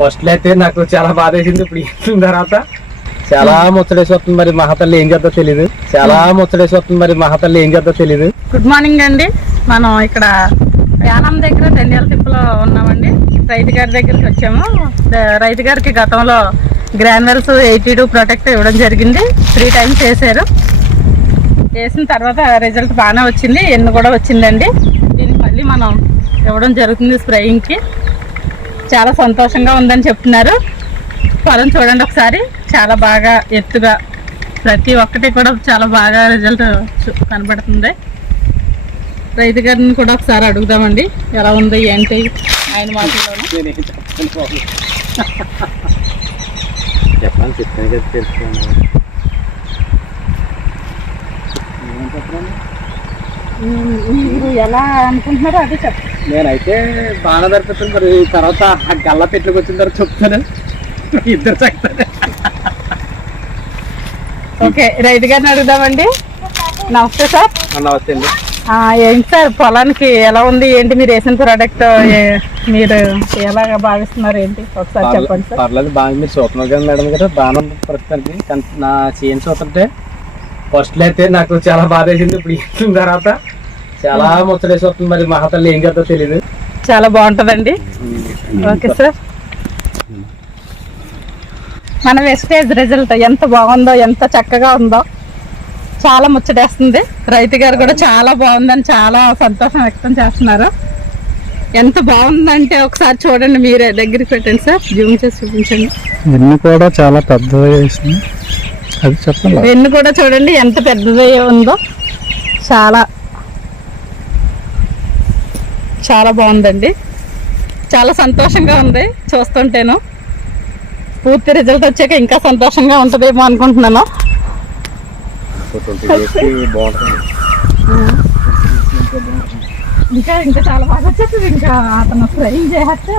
ఫస్ట్లో అయితే నాకు చాలా బాధ వేసింది ఇప్పుడు ఇచ్చిన తర్వాత చాలా ముచ్చటేసి వస్తుంది మరి మహాతల్లి ఏం చేద్దో తెలియదు చాలా ముచ్చటేసి వస్తుంది మరి మహాతల్లి ఏం చేద్దో తెలియదు గుడ్ మార్నింగ్ అండి. మనం ఇక్కడ యానం దగ్గర ధనియాల తిప్పలో ఉన్నామండి. రైతు గారి దగ్గరికి వచ్చాము. రైతు గారికి గతంలో గ్రాన్యువల్స్ ఎయిటీ టూ ప్రొటెక్ట్ ఇవ్వడం జరిగింది. త్రీ టైమ్స్ వేసారు వేసిన తర్వాత రిజల్ట్ బాగానే వచ్చింది. ఎన్ని కూడా వచ్చిందండి. దీనికి మళ్ళీ మనం ఇవ్వడం జరుగుతుంది స్ప్రేయింగ్కి. చాలా సంతోషంగా ఉందని చెప్తున్నారు. పొలం చూడండి ఒకసారి. చాలా బాగా ఎత్తుగా ప్రతి ఒక్కటి కూడా చాలా బాగా రిజల్ట్ కనబడుతుంది. రైతు గారిని కూడా ఒకసారి అడుగుదామండి. ఎలా ఉంది ఏంటి? ఆయన మాటల్లోనే. చెప్పాలి చెప్తాను కదా తెలుసుకున్నాను. మీరు ఎలా అనుకుంటున్నారో అదే చెప్పండి. నేనైతే బాగా దొరుకుతుంది మరి తర్వాత ఆ గల్ల పెట్టుకు వచ్చిన తర్వాత చెప్తాను. ఇద్దరు చెప్తాను. ఓకే రైతు గారిని అడుగుదామండి. నమస్తే సార్. నమస్తే అండి. ఏంటి సార్ పొలానికి ఎలా ఉంది? ఏంటి మీరు వేసిన ప్రోడక్ట్? మీరు ఎలాగ భావిస్తున్నారు ఏంటి? ఒకసారి చెప్పండి సార్. పర్లేదు బాగా మీరు చూస్తున్నారు కదా మేడం గారు. బాగానే ఉంది ప్రస్తుతానికి కానీ నా చేయం చూస్తుంటే ఫస్ట్లో అయితే నాకు చాలా బాధ వేసింది ఇప్పుడు ఇచ్చిన తర్వాత చాలా ముచ్చటేసి వస్తుంది మరి మహాతల్లి ఏం చేద్దో తెలియదు చాలా బాగుంటుందండి. ఓకే సార్ మన వెస్టేజ్ రిజల్ట్ ఎంత బాగుందో ఎంత చక్కగా ఉందో చాలా ముచ్చటేస్తుంది. రైతు గారు కూడా చాలా బాగుందని చాలా సంతోషం వ్యక్తం చేస్తున్నారు. ఎంత బాగుందంటే ఒకసారి చూడండి మీరే దగ్గరికి పెట్టండి సార్ జూమ్ చేసి చూపించండి. ఎన్ని కూడా చాలా పెద్దగా వేసింది. అది చెప్పాలి? వెన్ను కూడా చూడండి ఎంత పెద్దది ఉందో. చాలా చాలా బాగుందండి. చాలా సంతోషంగా ఉంది చూస్తుంటేను. పూర్తి రిజల్ట్ వచ్చాక ఇంకా సంతోషంగా ఉంటుందేమో అనుకుంటున్నాను. ఇంకా ఇంకా చాలా బాగా వచ్చేస్తుంది ఇంకా అతను ఫ్రై చేస్తే